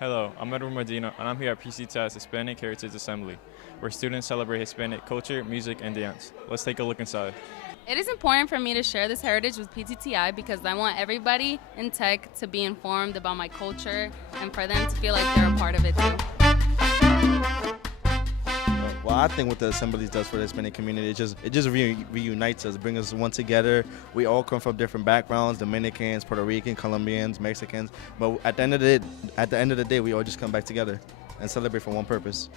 Hello, I'm Edward Medina, and I'm here at PCTA's Hispanic Heritage Assembly, where students celebrate Hispanic culture, music, and dance. Let's take a look inside. It is important for me to share this heritage with PTTI because I want everybody in tech to be informed about my culture and for them to feel like they're a part of it too. Well, I think what the assemblies does for the Hispanic community, it just reunites us, brings us one together. We all come from different backgrounds: Dominicans, Puerto Ricans, Colombians, Mexicans. But at the end of the day, we all just come back together and celebrate for one purpose.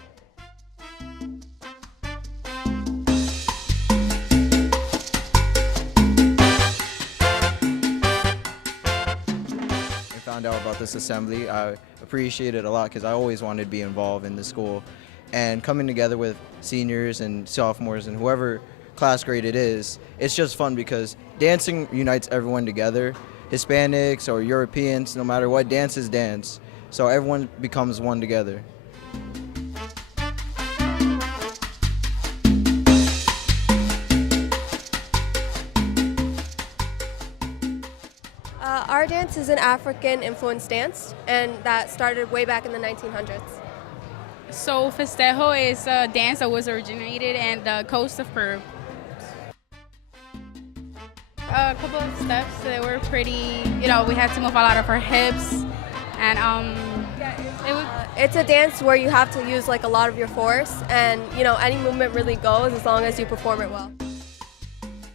I found out about this assembly. I appreciate it a lot because I always wanted to be involved in the school. And coming together with seniors and sophomores and whoever class grade it is, it's just fun because dancing unites everyone together. Hispanics or Europeans, no matter what, dance is dance. So everyone becomes one together. Our dance is an African-influenced dance, and that started way back in the 1900s. So festejo is a dance that was originated in the coast of Peru. A couple of steps that were pretty, we had to move a lot of our hips, and It's a dance where you have to use like a lot of your force, and any movement really goes as long as you perform it well.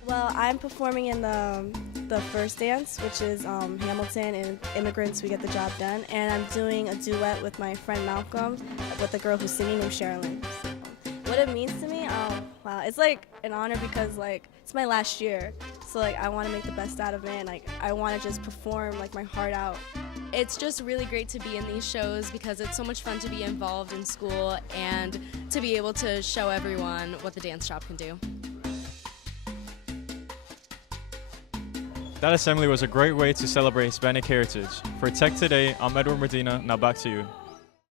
Well, I'm performing in the first dance, which is Hamilton and Immigrants, We Get the Job Done, and I'm doing a duet with my friend Malcolm with the girl who's singing named Sherilyn. So, what it means to me, wow, it's like an honor because it's my last year, so I want to make the best out of it, and I want to just perform my heart out. It's just really great to be in these shows because it's so much fun to be involved in school and to be able to show everyone what the dance shop can do. That assembly was a great way to celebrate Hispanic heritage. For Tech Today, I'm Edward Medina. Now back to you.